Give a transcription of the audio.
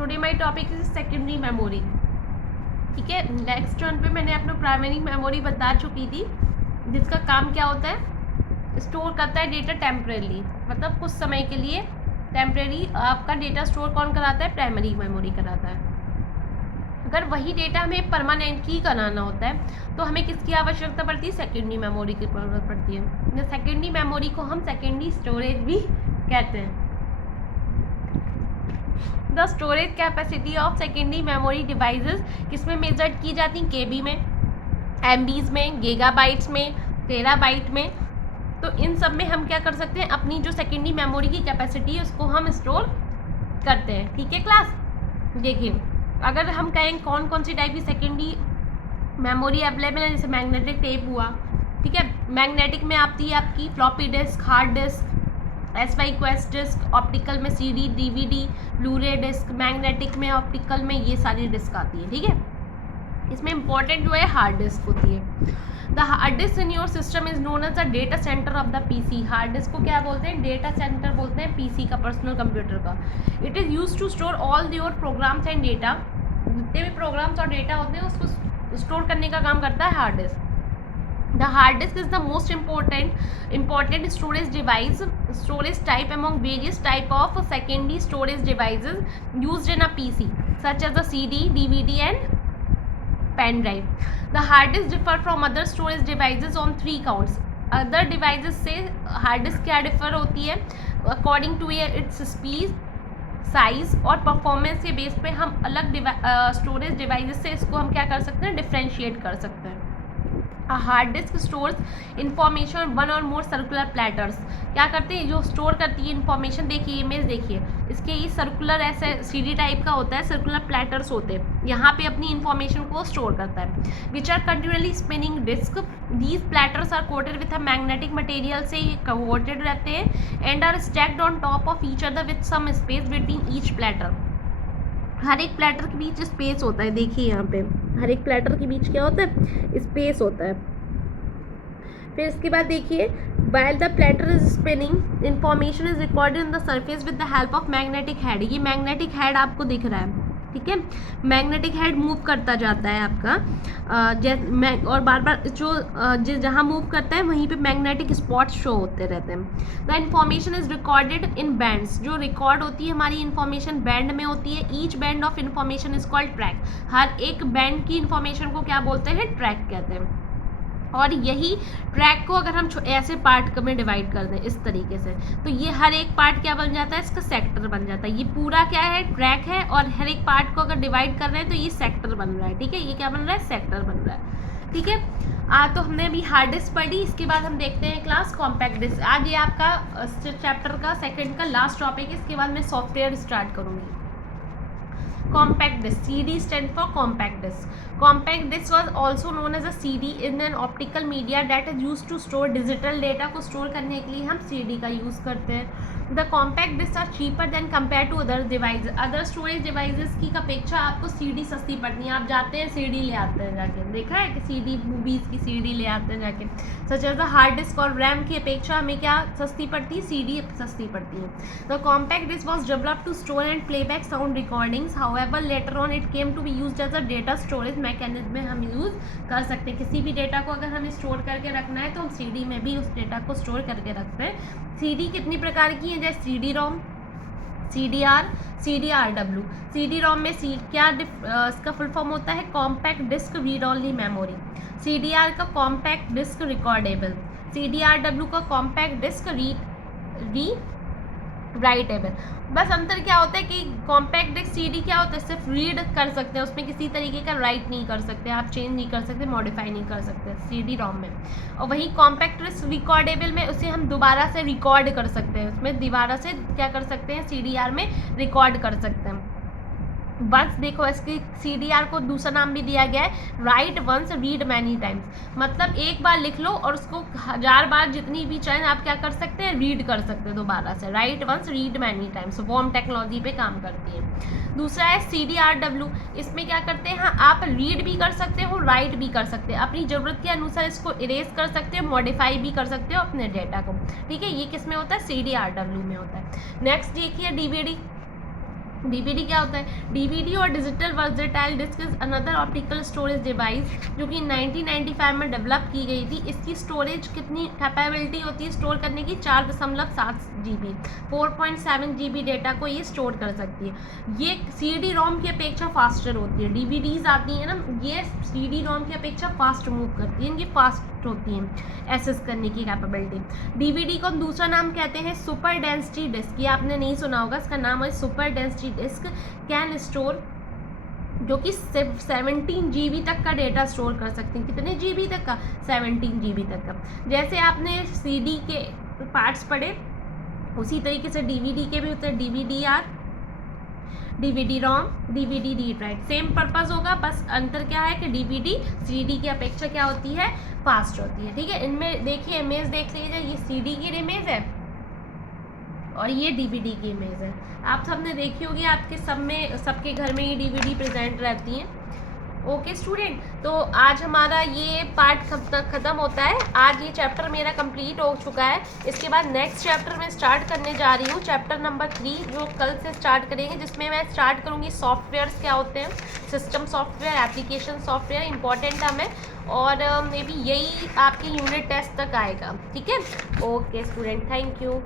Today my topic is secondary memory. ठीक है, next turn पे मैंने अपना प्राइमरी मेमोरी बता चुकी थी, जिसका काम क्या होता है, स्टोर करता है डेटा टेम्परेली, मतलब कुछ समय के लिए टेम्परेरी आपका डेटा स्टोर कौन कराता है, प्राइमरी मेमोरी कराता है। अगर वही डेटा हमें परमानेंटली कराना होता है तो हमें किसकी आवश्यकता पड़ती है, सेकेंडरी मेमोरी की जरूरत पड़ती है। सेकेंडरी मेमोरी को हम सेकेंडरी स्टोरेज भी कहते हैं। The storage capacity of secondary memory devices किसमें मेजर्ड की जाती हैं, केबी में, एमबीज में, गीगाबाइट्स में, टेराबाइट में। तो इन सब में हम क्या कर सकते हैं, अपनी जो सेकेंडरी मेमोरी की कैपेसिटी है उसको हम स्टोर करते हैं। ठीक है क्लास, देखिए अगर हम कहें कौन कौन सी टाइप की सेकेंडरी मेमोरी अवेलेबल है, जैसे मैग्नेटिक टेप हुआ। ठीक है, मैग्नेटिक में आती है आपकी floppy disk, hard disk, SY quest disk, optical में CD, DVD, Blu-ray disk, magnetic में, ऑप्टिकल में ये सारी डिस्क आती है। ठीक है, इसमें इंपॉर्टेंट जो है हार्ड डिस्क होती है। The hard disk in your system is known as the data center of the PC। Hard disk को क्या बोलते हैं, डेटा सेंटर बोलते हैं PC का, पर्सनल कंप्यूटर का। It is use to store all your programs and data. जितने भी प्रोग्राम्स और डेटा होते हैं उसको स्टोर करने का काम करता है hard disk. The hard disk is the most important storage device, storage type among various type of secondary storage devices used in a PC, such as the CD, DVD, and pen drive. The hard disk differ from other storage devices on 3 counts. Other devices से hard disk क्या differ होती है, according to its speed, size और performance के base पे हम अलग storage devices से इसको हम क्या कर सकते हैं, डिफ्रेंशिएट कर सकते हैं। Hard disk stores information one और मोर सर्कुलर प्लेटर्स। क्या करते हैं, जो स्टोर करती है इंफॉर्मेशन, देखिए इमेज देखिए, इसके ये सर्कुलर ऐसे CD टाइप का होता है, सर्कुलर प्लेटर्स होते हैं, यहाँ पे अपनी इंफॉर्मेशन को स्टोर करता है। Which are continuously spinning disc. These platters are coated with a magnetic material से ये कोटेड रहते हैं and are stacked on top of each other with some space between each platter. हर एक प्लेटर के बीच स्पेस होता है, देखिए यहाँ पे हर एक प्लेटर के बीच क्या होता है, स्पेस होता है। फिर इसके बाद देखिए, while the platter is spinning, information is recorded on the surface with the help of magnetic head। ये मैग्नेटिक हेड आपको दिख रहा है, ठीक है, मैग्नेटिक हेड मूव करता जाता है आपका, और बार बार जो जहाँ मूव करता है वहीं पे मैग्नेटिक स्पॉट शो होते रहते हैं। The information is recorded in bands. जो रिकॉर्ड होती है हमारी इन्फॉर्मेशन बैंड में होती है। Each band of information is called track. हर एक बैंड की इन्फॉर्मेशन को क्या बोलते हैं, ट्रैक कहते हैं। और यही ट्रैक को अगर हम ऐसे पार्ट में डिवाइड कर दें इस तरीके से, तो ये हर एक पार्ट क्या बन जाता है, इसका सेक्टर बन जाता है। ये पूरा क्या है, ट्रैक है, और हर एक पार्ट को अगर डिवाइड कर रहे हैं तो ये सेक्टर बन रहा है। ठीक है, ये क्या बन रहा है, सेक्टर बन रहा है। ठीक है, तो हमने अभी हार्ड डिस्क पढ़ी। इसके बाद हम देखते हैं क्लास कॉम्पैक्ट डिस्क। आज ये आपका चैप्टर का सेकेंड का लास्ट टॉपिक है। इसके बाद मैं सॉफ्टवेयर स्टार्ट करूँगी। Compact disk, CD stand for compact disk. Compact disk was also known as a CD in an optical media that is used to store digital data। को store करने के लिए हम CD का यूज़ करते हैं। The compact disks are cheaper than compared to other devices। Other storage devices की अपेक्षा आपको CD सस्ती पड़ती है। आप जाते हैं CD ले आते हैं जाके, देखा है कि CD मूवीज़ की CD ले आते हैं जाके। सच एज हार्ड डिस्क और रैम की अपेक्षा हमें क्या सस्ती पड़ती है, CD सस्ती पड़ती है। The compact disk was developed to store and playback sound recordings। However, later on it came to be used as a data storage mechanism। में हम यूज़ कर सकते हैं किसी भी डेटा को, अगर हमें स्टोर करके रखना है तो हम CD में भी उस डेटा को स्टोर करके रखते हैं। CD कितनी प्रकार की है, जैसे CD-ROM, CDR, CDRW। CD-ROM में क्या इसका फुल फॉर्म होता है, compact disk read only memory. CDR का कॉम्पैक्ट डिस्क रिकॉर्डेबल। CDRW का कॉम्पैक्ट डिस्क राइटेबल। बस अंतर क्या होता है कि कॉम्पैक्ट डिस्क CD क्या होता है, सिर्फ रीड कर सकते हैं, उसमें किसी तरीके का राइट नहीं कर सकते, आप चेंज नहीं कर सकते, मॉडिफाई नहीं कर सकते CD-ROM में। और वहीं कॉम्पैक्ट डिस्क रिकॉर्डेबल में उसे हम दोबारा से रिकॉर्ड कर सकते हैं, उसमें दोबारा से क्या कर सकते हैं, CDR में रिकॉर्ड कर सकते हैं। बस देखो, इसकी CDR को दूसरा नाम भी दिया गया है, write once read many times. मतलब एक बार लिख लो और उसको 1000 बार जितनी भी चाहें आप क्या कर सकते हैं, रीड कर सकते हैं दोबारा से। Write once read many times, worm technology पे काम करती है। दूसरा है CDRW। इसमें क्या करते हैं, हाँ आप रीड भी कर सकते हो, राइट भी कर सकते हैं, अपनी ज़रूरत के अनुसार इसको इरेज कर सकते हो, मॉडिफाई भी कर सकते हो अपने डेटा को। ठीक है, ये किस में होता है, CDRW में होता है। नेक्स्ट देखिए DVD। डीवीडी क्या होता है? डीवीडी और digital versatile disk is another optical storage device जो कि 1995 में डेवलप की गई थी। इसकी स्टोरेज कितनी कैपेबिलिटी होती है स्टोर करने की? 4.7 GB, 4.7 GB डेटा को ये स्टोर कर सकती है। ये CD रोम की अपेक्षा फास्टर होती है। डीवीडीज आती हैं ना, ये CD रोम की अपेक्षा फास्ट मूव करती है, इनकी फास्ट होती हैं एक्सेस करने की कैपेबिलिटी। डीवीडी को दूसरा नाम कहते हैं सुपर डेंसिटी डिस्क। ये आपने नहीं सुना होगा, इसका नाम है super density disk. Can store, जो कि 17 GB तक का डेटा स्टोर कर सकते हैं। कितने GB तक का? 17 GB तक का। जैसे आपने CD के पार्ट्स पढ़े उसी तरीके से डीवीडी के भी होते हैं। DVD R, DVD ROM, DVD read write, same purpose होगा, बस अंतर क्या है कि DVD CD की अपेक्षा क्या होती है? फास्ट होती है। ठीक है, इनमें देखिए इमेज देख लीजिए, ये CD की इमेज है और ये DVD की इमेज है। आप सबने देखी होगी, आपके सबके घर में ये DVD प्रेजेंट रहती हैं। ओके स्टूडेंट, तो आज हमारा ये पार्ट ख़त्म होता है। आज ये चैप्टर मेरा कंप्लीट हो चुका है। इसके बाद नेक्स्ट चैप्टर मैं स्टार्ट करने जा रही हूँ, चैप्टर नंबर 3, जो कल से स्टार्ट करेंगे, जिसमें मैं स्टार्ट करूँगी सॉफ्टवेयर्स क्या होते हैं, system software, application software, important है और मे बी यही आपके यूनिट टेस्ट तक आएगा। ठीक है, ओके स्टूडेंट, थैंक यू।